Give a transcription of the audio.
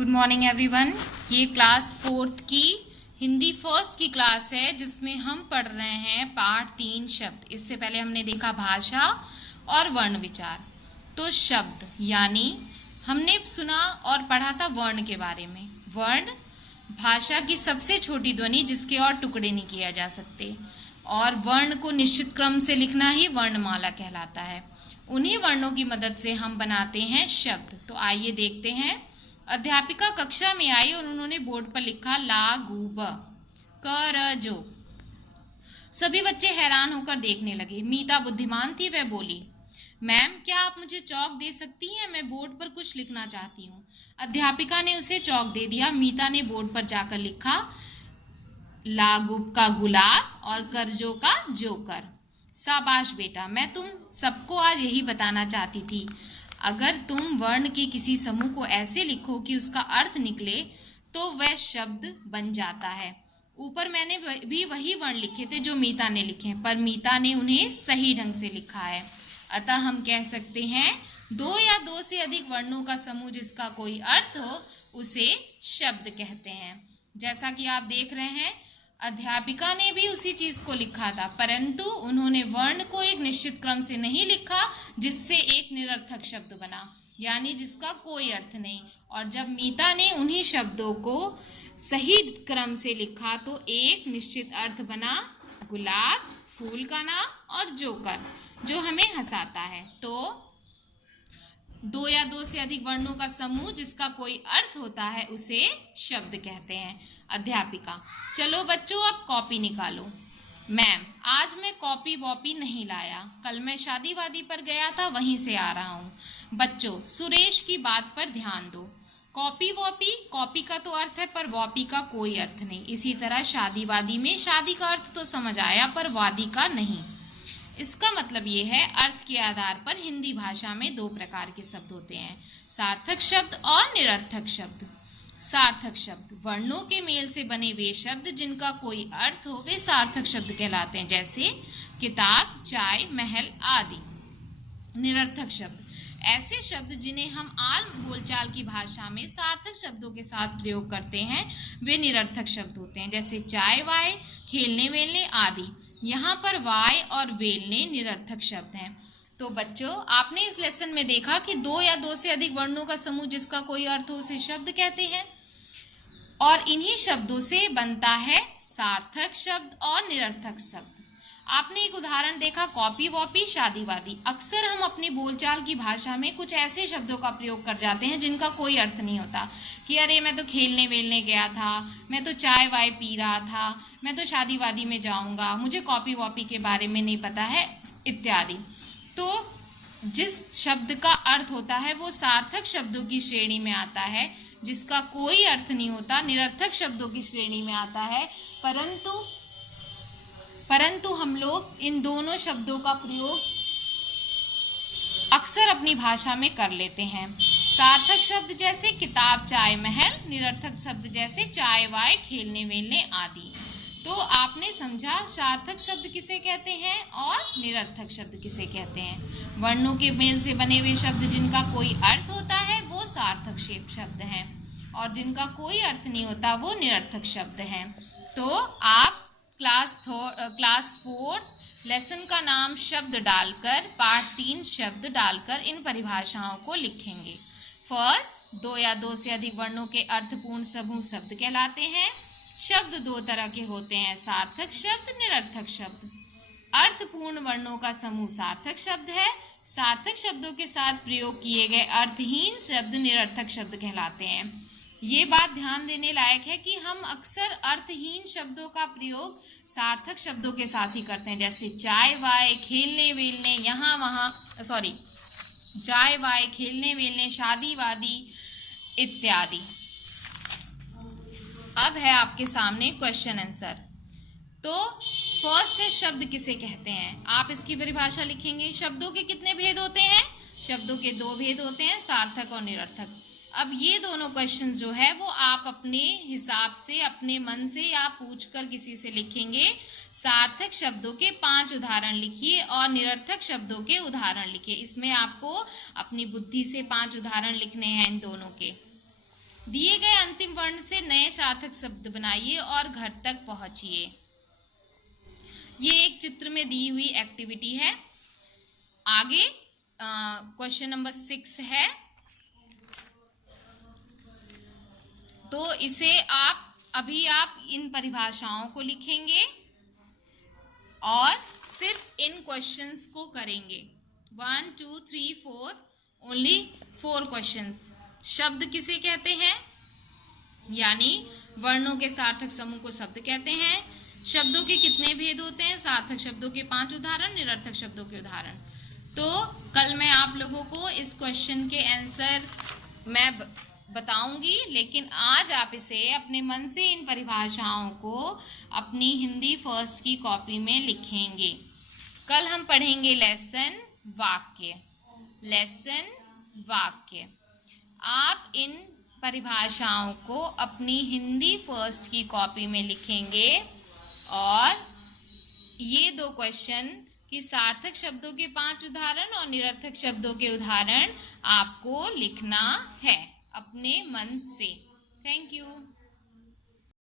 Good morning everyone. ये class 4th की Hindi first की क्लास है जिसमें हम पढ़ रहे हैं पाठ 3 शब्द। इससे पहले हमने देखा भाषा और वर्ण विचार। तो शब्द यानी हमने सुना और पढ़ा था वर्ण के बारे में। वर्ण भाषा की सबसे छोटी ध्वनि जिसके और टुकड़े नहीं किया जा सकते, और वर्ण को निश्चित क्रम से लिखना ही वर्णमाला कहलाता है। उन्हीं वर्णों की मदद से हम बनाते हैं शब्द। तो आइए देखते हैं। अध्यापिका कक्षा में आई और उन्होंने बोर्ड पर लिखा ला गू ब क र जो। सभी बच्चे हैरान होकर देखने लगे। मीता बुद्धिमान थी, वह बोली, मैम क्या आप मुझे चौक दे सकती हैं? मैं बोर्ड पर कुछ लिखना चाहती हूँ। अध्यापिका ने उसे चौक दे दिया। मीता ने बोर्ड पर जाकर लिखा लागूब का गुलाब और करजो का जोकर। शाबाश बेटा, मैं तुम सबको आज यही बताना चाहती थी। अगर तुम वर्ण के किसी समूह को ऐसे लिखो कि उसका अर्थ निकले तो वह शब्द बन जाता है। ऊपर मैंने भी वही वर्ण लिखे थे जो मीता ने लिखे, पर मीता ने उन्हें सही ढंग से लिखा है। अतः हम कह सकते हैं 2 या 2 से अधिक वर्णों का समूह जिसका कोई अर्थ हो उसे शब्द कहते हैं। जैसा कि आप देख रहे हैं, अध्यापिका ने भी उसी चीज को लिखा था, परंतु उन्होंने वर्ण को एक निश्चित क्रम से नहीं लिखा जिससे एक निरर्थक शब्द बना, यानी जिसका कोई अर्थ नहीं। और जब मीता ने उन्हीं शब्दों को सही क्रम से लिखा तो एक निश्चित अर्थ बना, गुलाब, फूल का नाम और जोकर, जो हमें हंसाता है। तो 2 या 2 से अधिक वर्णों का समूह जिसका कोई अर्थ होता है उसे शब्द कहते हैं। अध्यापिका, चलो बच्चों अब कॉपी निकालो। मैम, आज मैं कॉपी वॉपी नहीं लाया, कल मैं शादी वादी पर गया था, वहीं से आ रहा हूँ। बच्चों, सुरेश की बात पर ध्यान दो। कॉपी वॉपी, कॉपी का तो अर्थ है पर वॉपी का कोई अर्थ नहीं। इसी तरह शादी वादी में शादी का अर्थ तो समझ आया पर वादी का नहीं। इसका मतलब ये है, अर्थ के आधार पर हिंदी भाषा में 2 प्रकार के शब्द होते हैं, सार्थक शब्द और निरर्थक शब्द। सार्थक शब्द वर्णों के मेल से बने वे शब्द जिनका कोई अर्थ हो वे सार्थक शब्द कहलाते हैं, जैसे किताब, चाय, महल आदि। निरर्थक शब्द ऐसे शब्द जिन्हें हम आम बोलचाल की भाषा में सार्थक शब्दों के साथ प्रयोग करते हैं वे निरर्थक शब्द होते हैं, जैसे चाय, वाय, खेलने वेलने आदि। यहाँ पर वाय और वेलने निरर्थक शब्द हैं। तो बच्चों, आपने इस लेसन में देखा कि 2 या 2 से अधिक वर्णों का समूह जिसका कोई अर्थ हो उसे शब्द कहते हैं, और इन्हीं शब्दों से बनता है सार्थक शब्द और निरर्थक शब्द। आपने एक उदाहरण देखा, कॉपी वॉपी, शादी वादी। अक्सर हम अपनी बोलचाल की भाषा में कुछ ऐसे शब्दों का प्रयोग कर जाते हैं जिनका कोई अर्थ नहीं होता, कि अरे मैं तो खेलने वेलने गया था, मैं तो चाय वाय पी रहा था, मैं तो शादी वादी में जाऊंगा, मुझे कॉपी वॉपी के बारे में नहीं पता है, इत्यादि। तो जिस शब्द का अर्थ होता है वो सार्थक शब्दों की श्रेणी में आता है, जिसका कोई अर्थ नहीं होता निरर्थक शब्दों की श्रेणी में आता है। परंतु हम लोग इन दोनों शब्दों का प्रयोग अक्सर अपनी भाषा में कर लेते हैं। सार्थक शब्द जैसे किताब, चाय, महल, निरर्थक शब्द जैसे चाय, वाय, खेलने वेलने आदि। तो आपने समझा सार्थक शब्द किसे कहते हैं और निरर्थक शब्द किसे कहते हैं। वर्णों के मेल से बने हुए शब्द जिनका कोई अर्थ होता है वो सार्थक शब्द हैं, और जिनका कोई अर्थ नहीं होता वो निरर्थक शब्द हैं। तो आप क्लास 4 लेसन का नाम शब्द डालकर पाठ 3 शब्द डालकर इन परिभाषाओं को लिखेंगे। फर्स्ट, 2 या 2 से अधिक वर्णों के अर्थपूर्ण समूह शब्द कहलाते हैं। शब्द 2 तरह के होते हैं, सार्थक शब्द, निरर्थक शब्द। अर्थपूर्ण वर्णों का समूह सार्थक शब्द है। सार्थक शब्दों के साथ प्रयोग किए गए अर्थहीन शब्द निरर्थक शब्द कहलाते हैं। ये बात ध्यान देने लायक है कि हम अक्सर अर्थहीन शब्दों का प्रयोग सार्थक शब्दों के साथ ही करते हैं, जैसे चाय वाय, खेलने वेलने, चाय वाय, खेलने वेलने, शादी वादी इत्यादि। अब है आपके सामने क्वेश्चन आंसर। तो फर्स्ट है, शब्द किसे कहते हैं। आप इसकी परिभाषा लिखेंगे। शब्दों के कितने भेद होते हैं? शब्दों के 2 भेद होते हैं, सार्थक और निरर्थक। अब ये दोनों क्वेश्चन जो है वो आप अपने हिसाब से, अपने मन से या पूछकर किसी से लिखेंगे। सार्थक शब्दों के 5 उदाहरण लिखिए और निरर्थक शब्दों के उदाहरण लिखिए। इसमें आपको अपनी बुद्धि से 5 उदाहरण लिखने हैं इन दोनों के। दिए गए अंतिम वर्ण से नए सार्थक शब्द बनाइए और घर तक पहुंचिए। ये एक चित्र में दी हुई एक्टिविटी है। आगे क्वेश्चन नंबर 6 है, तो इसे आप इन परिभाषाओं को लिखेंगे और सिर्फ इन क्वेश्चंस को करेंगे। 1 2 3 4 ओनली 4 क्वेश्चंस। शब्द किसे कहते हैं, यानी वर्णों के सार्थक समूह को शब्द कहते हैं। शब्दों के कितने भेद होते हैं, सार्थक शब्दों के 5 उदाहरण, निरर्थक शब्दों के उदाहरण। तो कल मैं आप लोगों को इस क्वेश्चन के आंसर मैं बताऊंगी, लेकिन आज आप इसे अपने मन से इन परिभाषाओं को अपनी हिंदी फर्स्ट की कॉपी में लिखेंगे। कल हम पढ़ेंगे लेसन वाक्य। लेसन वाक्य। आप इन परिभाषाओं को अपनी हिंदी फर्स्ट की कॉपी में लिखेंगे और ये 2 क्वेश्चन कि सार्थक शब्दों के 5 उदाहरण और निरर्थक शब्दों के उदाहरण आपको लिखना है अपने मन से। Thank you.